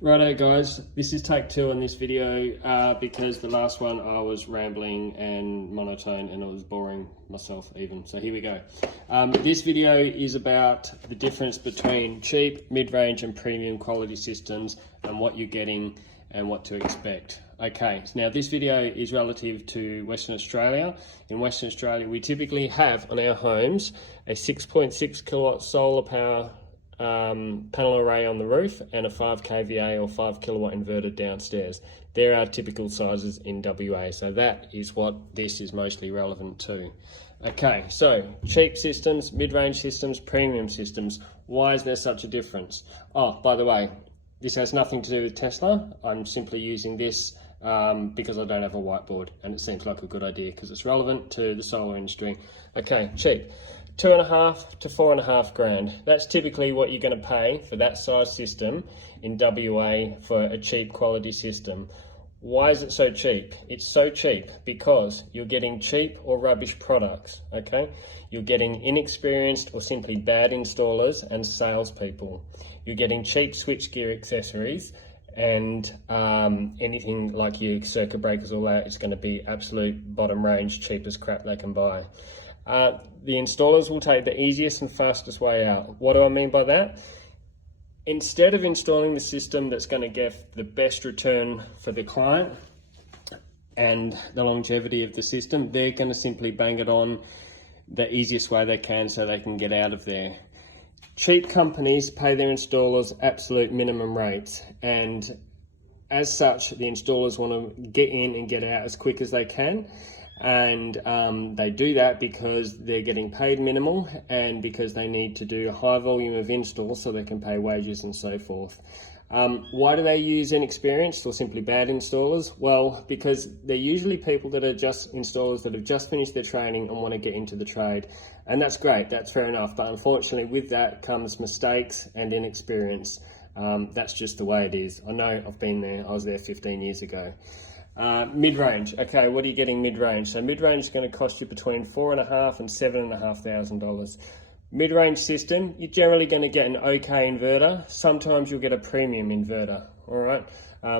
Righto guys, this is take two on this video because the last one I was rambling and monotone and it was boring myself even. So here we go. This video is about the difference between cheap, mid-range and premium quality systems and what you're getting and what to expect. Okay, so now this video is relative to Western Australia. In Western Australia, we typically have on our homes a 6.6 kilowatt solar power panel array on the roof and a 5 kVA or 5 kilowatt inverter downstairs. There are typical sizes in WA, so that is what this is mostly relevant to. Okay, so cheap systems, mid-range systems, premium systems. Why is there such a difference? Oh, by the way, this has nothing to do with Tesla. I'm simply using this because I don't have a whiteboard and it seems like a good idea because it's relevant to the solar industry. Okay, cheap. 2.5 to 4.5 grand. That's typically what you're going to pay for that size system in WA for a cheap quality system. Why is it so cheap? It's so cheap because you're getting cheap or rubbish products, okay? You're getting inexperienced or simply bad installers and salespeople. You're getting cheap switchgear accessories and anything like your circuit breakers, all that is going to be absolute bottom range, cheapest crap they can buy. The installers will take the easiest and fastest way out. What do I mean by that? Instead of installing the system that's going to get the best return for the client and the longevity of the system, they're going to simply bang it on the easiest way they can so they can get out of there. Cheap companies pay their installers absolute minimum rates, and as such, the installers want to get in and get out as quick as they can. And they do that because they're getting paid minimal and because they need to do a high volume of installs so they can pay wages and so forth. Why do they use inexperienced or simply bad installers? Well, because they're usually people that are just installers that have just finished their training and want to get into the trade. And that's great, that's fair enough. But unfortunately with that comes mistakes and inexperience. That's just the way it is. I know, I've been there, I was there 15 years ago. Mid-range, okay, what are you getting mid-range? So mid-range is going to cost you between $4,500 and $7,500. Mid-range system, you're generally going to get an okay inverter. Sometimes you'll get a premium inverter, all right?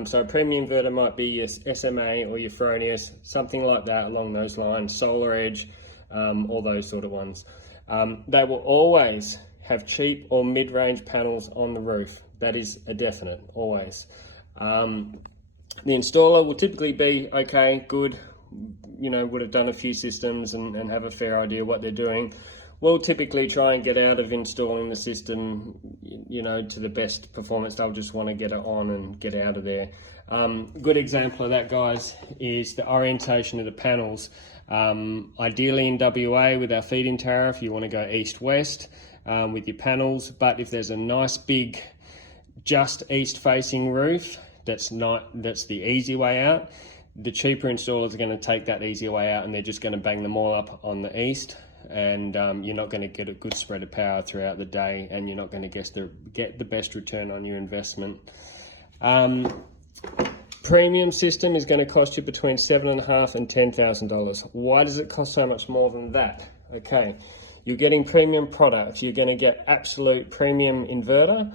So a premium inverter might be your SMA or your Fronius, something like that along those lines, Solar Edge, all those sort of ones. They will always have cheap or mid-range panels on the roof. That is a definite, always. The installer will typically be okay, good, you know, would have done a few systems and have a fair idea what they're doing. We'll typically try and get out of installing the system, you know, to the best performance. They'll just want to get it on and get out of there. Good example of that, guys, is the orientation of the panels. Ideally in WA with our feed-in tariff, you want to go east-west with your panels, but if there's a nice big just east-facing roof, that's the easy way out. The cheaper installers are going to take that easier way out and they're just going to bang them all up on the east, and you're not going to get a good spread of power throughout the day, and you're not going to get the best return on your investment. Premium system is going to cost you between $7,500 and $10,000. Why does it cost so much more than that? Okay, you're getting premium products. You're going to get absolute premium inverter.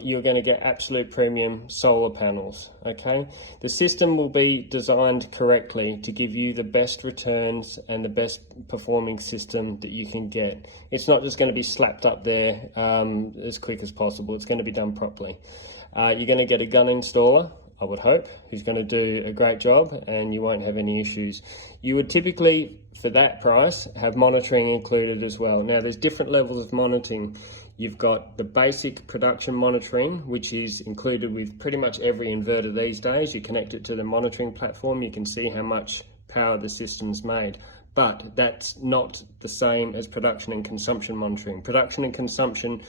You're going to get absolute premium solar panels, okay? The system will be designed correctly to give you the best returns and the best performing system that you can get. It's not just going to be slapped up there as quick as possible. It's going to be done properly. You're going to get a gun installer, I would hope, who's going to do a great job, and you won't have any issues. You would typically, for that price, have monitoring included as well. Now, there's different levels of monitoring. You've got the basic production monitoring, which is included with pretty much every inverter these days. You connect it to the monitoring platform, you can see how much power the system's made. But that's not the same as production and consumption monitoring. Production and consumption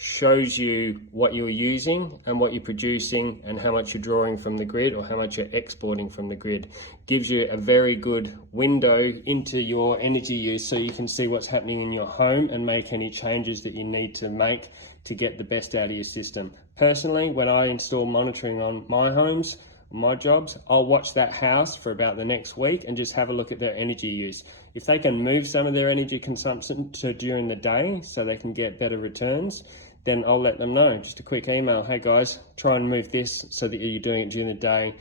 shows you what you're using and what you're producing and how much you're drawing from the grid or how much you're exporting from the grid. Gives you a very good window into your energy use so you can see what's happening in your home and make any changes that you need to make to get the best out of your system. Personally, when I install monitoring on my homes, my jobs, I'll watch that house for about the next week and just have a look at their energy use. If they can move some of their energy consumption to during the day so they can get better returns, then I'll let them know. Just a quick email, hey guys, try and move this so that you're doing it during the day.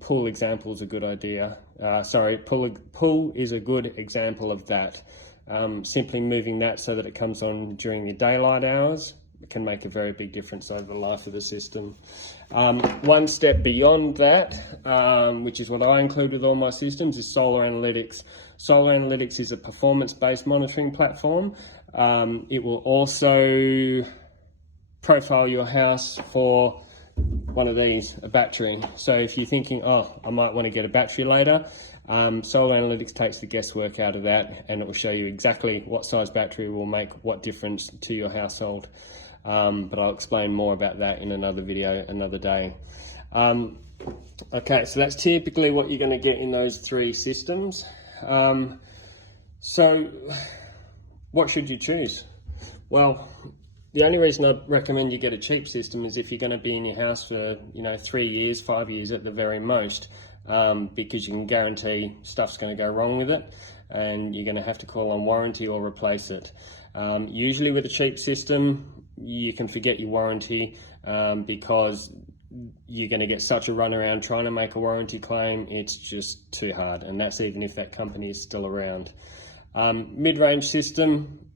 Pull example is a good idea. Pull is a good example of that. Simply moving that so that it comes on during the daylight hours can make a very big difference over the life of the system. One step beyond that, which is what I include with all my systems, is Solar Analytics. Solar Analytics is a performance-based monitoring platform. It will also profile your house for one of these, a battery. So if you're thinking, oh, I might want to get a battery later, Solar Analytics takes the guesswork out of that, and it will show you exactly what size battery will make what difference to your household. But I'll explain more about that in another video, another day. Okay, so that's typically what you're going to get in those three systems. So what should you choose? Well, the only reason I recommend you get a cheap system is if you're going to be in your house for 3 years, 5 years at the very most, because you can guarantee stuff's going to go wrong with it and you're going to have to call on warranty or replace it. Usually with a cheap system, you can forget your warranty because you're going to get such a runaround trying to make a warranty claim. It's just too hard, and that's even if that company is still around. Mid-range system,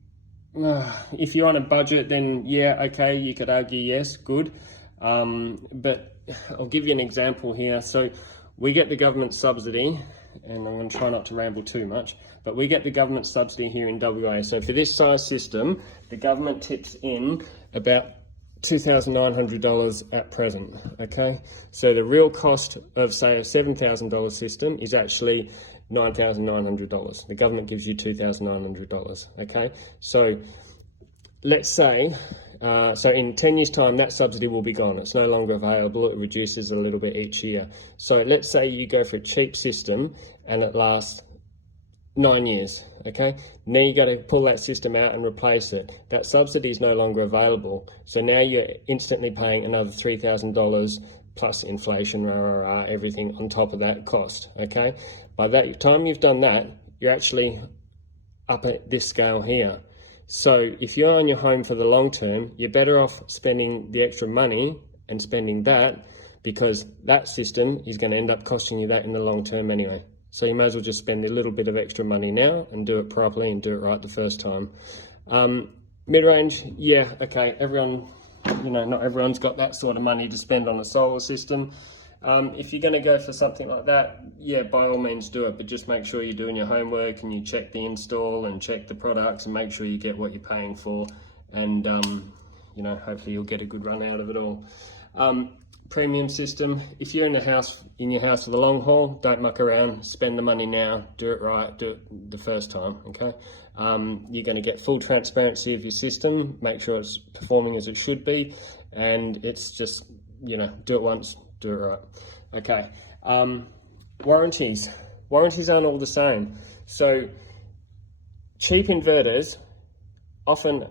if you're on a budget, then yeah, okay, you could argue yes, good. But I'll give you an example here. So we get the government subsidy, and I'm going to try not to ramble too much, but we get the government subsidy here in WA. So for this size system, the government tips in about $2,900 at present, okay? So the real cost of, say, a $7,000 system is actually $9,900. The government gives you $2,900, okay? So let's say, so in 10 years' time, that subsidy will be gone. It's no longer available. It reduces a little bit each year. So let's say you go for a cheap system and it lasts 9 years, okay? Now you got to pull that system out and replace it. That subsidy is no longer available. So now you're instantly paying another $3,000 plus inflation, everything on top of that cost, okay? By that time you've done that, you're actually up at this scale here. So if you own your home for the long term, you're better off spending the extra money and spending that, because that system is going to end up costing you that in the long term anyway. So you may as well just spend a little bit of extra money now and do it properly and do it right the first time. Mid-range, yeah, okay, everyone, not everyone's got that sort of money to spend on a solar system. If you're going to go for something like that, yeah, by all means do it, but just make sure you're doing your homework and you check the install and check the products and make sure you get what you're paying for, and hopefully you'll get a good run out of it all. Premium system, if you're in your house for the long haul, don't muck around, spend the money now, do it right, do it the first time, okay? You're going to get full transparency of your system, make sure it's performing as it should be, and it's just, do it once, do it right. Okay, warranties aren't all the same. So cheap inverters often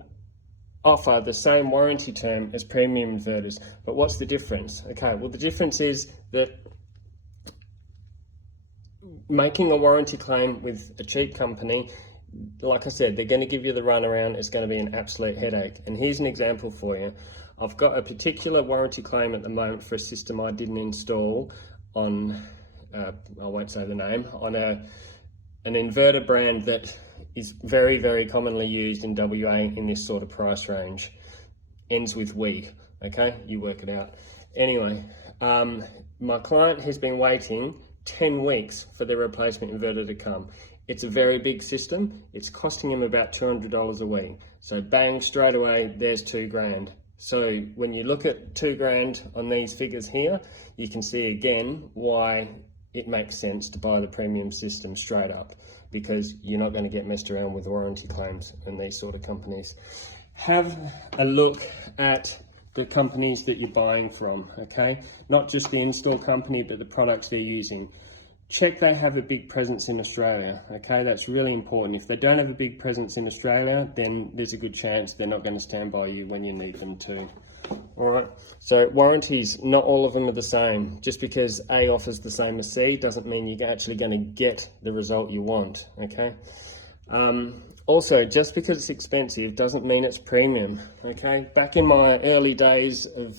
offer the same warranty term as premium inverters, but what's the difference? Okay, well, the difference is that making a warranty claim with a cheap company, like I said, they're going to give you the runaround. It's going to be an absolute headache. And here's an example for you. I've got a particular warranty claim at the moment for a system I didn't install on, I won't say the name, on an inverter brand that is very, very commonly used in WA in this sort of price range. Ends with we, okay? You work it out. Anyway, my client has been waiting 10 weeks for the replacement inverter to come. It's a very big system. It's costing him about $200 a week. So bang, straight away, there's $2,000. So when you look at $2,000 on these figures here, you can see again why it makes sense to buy the premium system straight up, because you're not going to get messed around with warranty claims and these sort of companies. Have a look at the companies that you're buying from, okay? Not just the install company, but the products they're using. Check they have a big presence in Australia, okay? That's really important. If they don't have a big presence in Australia, then there's a good chance they're not going to stand by you when you need them to. All right, so warranties, not all of them are the same. Just because A offers the same as C doesn't mean you're actually going to get the result you want, okay? Also, just because it's expensive doesn't mean it's premium, okay? Back in my early days of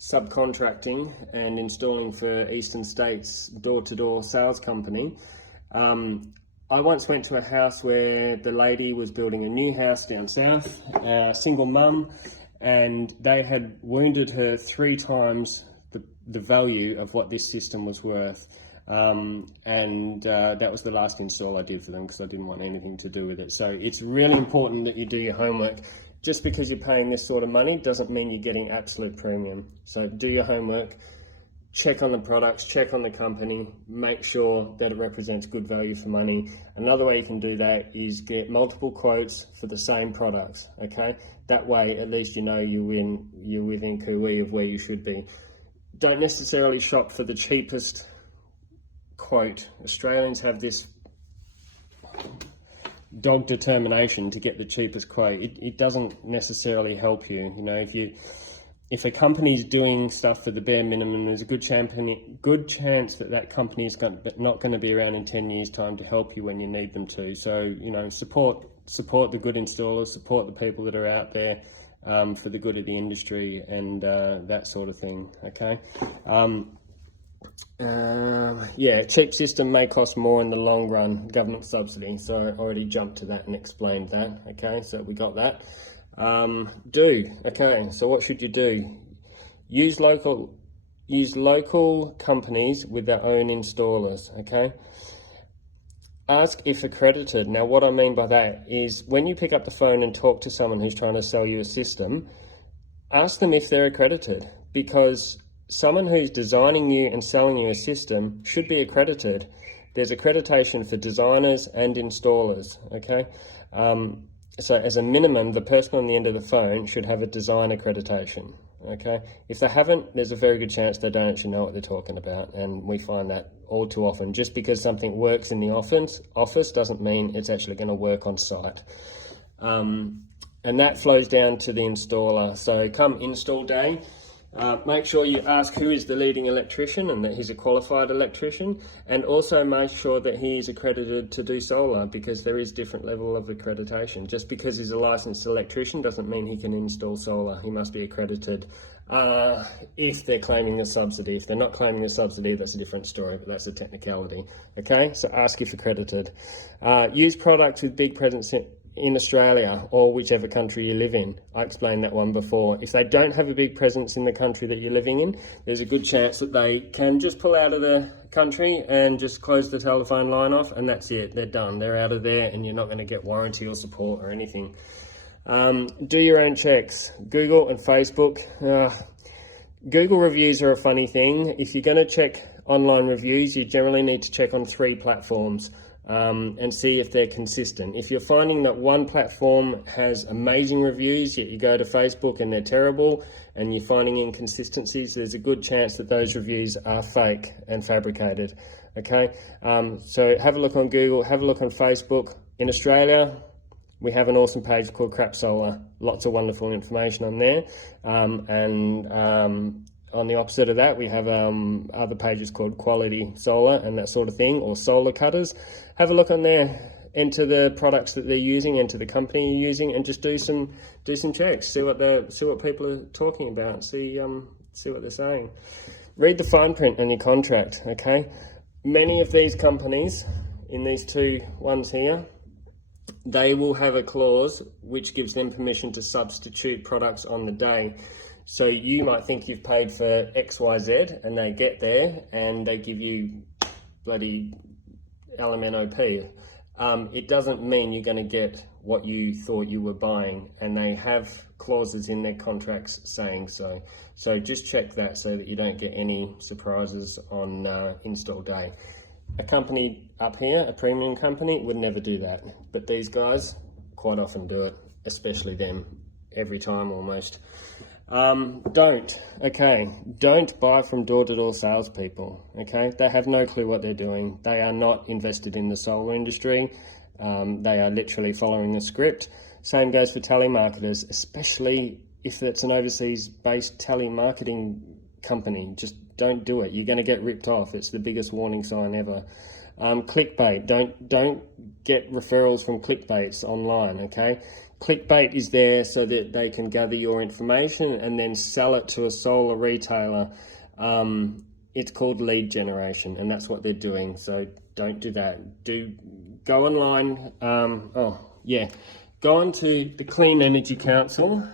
subcontracting and installing for Eastern States door-to-door sales company, I once went to a house where the lady was building a new house down south, a single mum, and they had wounded her 3 times the value of what this system was worth. That was the last install I did for them because I didn't want anything to do with it. So it's really important that you do your homework. Just because you're paying this sort of money doesn't mean you're getting absolute premium. So do your homework, check on the products, check on the company, make sure that it represents good value for money. Another way you can do that is get multiple quotes for the same products, okay? That way, at least you know you're within cooee of where you should be. Don't necessarily shop for the cheapest quote. Australians have this dog determination to get the cheapest quote. It doesn't necessarily help you. You know, if a company's doing stuff for the bare minimum, there's a good chance that company is not going to be around in 10 years' time to help you when you need them to. So, you know, support the good installers, support the people that are out there for the good of the industry and that sort of thing, okay? Yeah, cheap system may cost more in the long run, government subsidy. So I already jumped to that and explained that. Okay, so we got that. Okay, so what should you do? Use local companies with their own installers. Okay. Ask if accredited. Now, what I mean by that is when you pick up the phone and talk to someone who's trying to sell you a system, ask them if they're accredited, because someone who's designing you and selling you a system should be accredited. There's accreditation for designers and installers, okay? So as a minimum, the person on the end of the phone should have a design accreditation, okay? If they haven't, there's a very good chance they don't actually know what they're talking about, and we find that all too often. Just because something works in the office doesn't mean it's actually going to work on site. And that flows down to the installer. So come install day, make sure you ask who is the leading electrician and that he's a qualified electrician, and also make sure that he is accredited to do solar, because there is different level of accreditation. Just because he's a licensed electrician doesn't mean he can install solar. He must be accredited if they're claiming a subsidy. If they're not claiming a subsidy, that's a different story, but that's a technicality. Okay, so ask if accredited. Use products with big presence in Australia or whichever country you live in. I explained that one before. If they don't have a big presence in the country that you're living in, there's a good chance that they can just pull out of the country and just close the telephone line off, and that's it. They're done. They're out of there, and you're not going to get warranty or support or anything. Do your own checks. Google and Facebook. Google reviews are a funny thing. If you're going to check online reviews, you generally need to check on 3 platforms. And see if they're consistent. If you're finding that one platform has amazing reviews, yet you go to Facebook and they're terrible, and you're finding inconsistencies, there's a good chance that those reviews are fake and fabricated. Okay, so have a look on Google, have a look on Facebook. In Australia, we have an awesome page called Crap Solar. Lots of wonderful information on there. On the opposite of that, we have other pages called Quality Solar and that sort of thing, or Solar Cutters. Have a look on there, enter the products that they're using, enter the company you're using, and just do some checks. See what people are talking about. See what they're saying. Read the fine print on your contract. Okay, many of these companies, in these 2 ones here, they will have a clause which gives them permission to substitute products on the day. So you might think you've paid for XYZ, and they get there and they give you bloody LMNOP. It doesn't mean you're going to get what you thought you were buying, and they have clauses in their contracts saying so. So just check that so that you don't get any surprises on install day. A company up here, a premium company, would never do that. But these guys quite often do it, especially them, every time almost. Don't buy from door-to-door salespeople. Okay, they have no clue what they're doing. They are not invested in the solar industry. They are literally following the script. Same goes for telemarketers, especially if it's an overseas-based telemarketing company. Just don't do it. You're going to get ripped off. It's the biggest warning sign ever. Clickbait, don't get referrals from clickbaits online, okay? Clickbait is there so that they can gather your information and then sell it to a solar retailer. It's called lead generation, and that's what they're doing. So don't do that. Go online. Go on to the Clean Energy Council,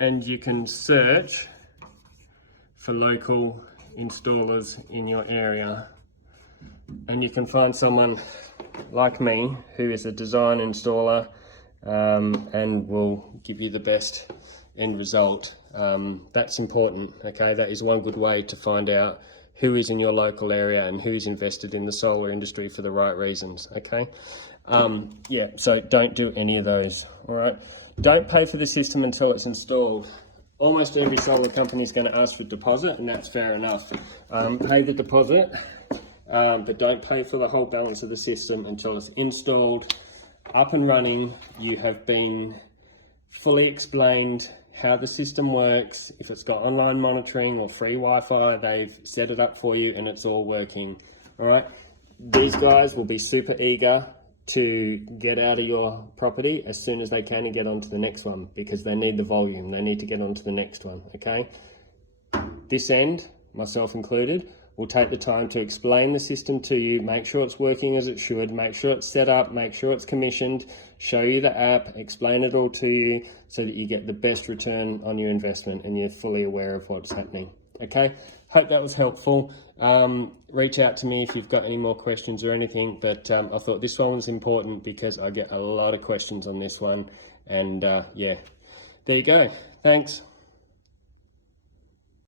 and you can search for local installers in your area, and you can find someone like me who is a design installer, and will give you the best end result. That's important, okay? That is one good way to find out who is in your local area and who's invested in the solar industry for the right reasons, okay? So don't do any of those, all right? Don't pay for the system until it's installed. Almost every solar company is going to ask for a deposit, and that's fair enough. Pay the deposit, but don't pay for the whole balance of the system until it's installed, up and running. You have been fully explained how the system works. If it's got online monitoring or free Wi-Fi, they've set it up for you and it's all working, all right? These guys will be super eager to get out of your property as soon as they can and get on to the next one, because they need the volume. They need to get on to the next one, okay? This end, myself included, will take the time to explain the system to you, make sure it's working as it should, make sure it's set up, make sure it's commissioned, show you the app, explain it all to you so that you get the best return on your investment and you're fully aware of what's happening, okay? Hope that was helpful. Reach out to me if you've got any more questions or anything, but I thought this one was important because I get a lot of questions on this one, and yeah, there you go. Thanks.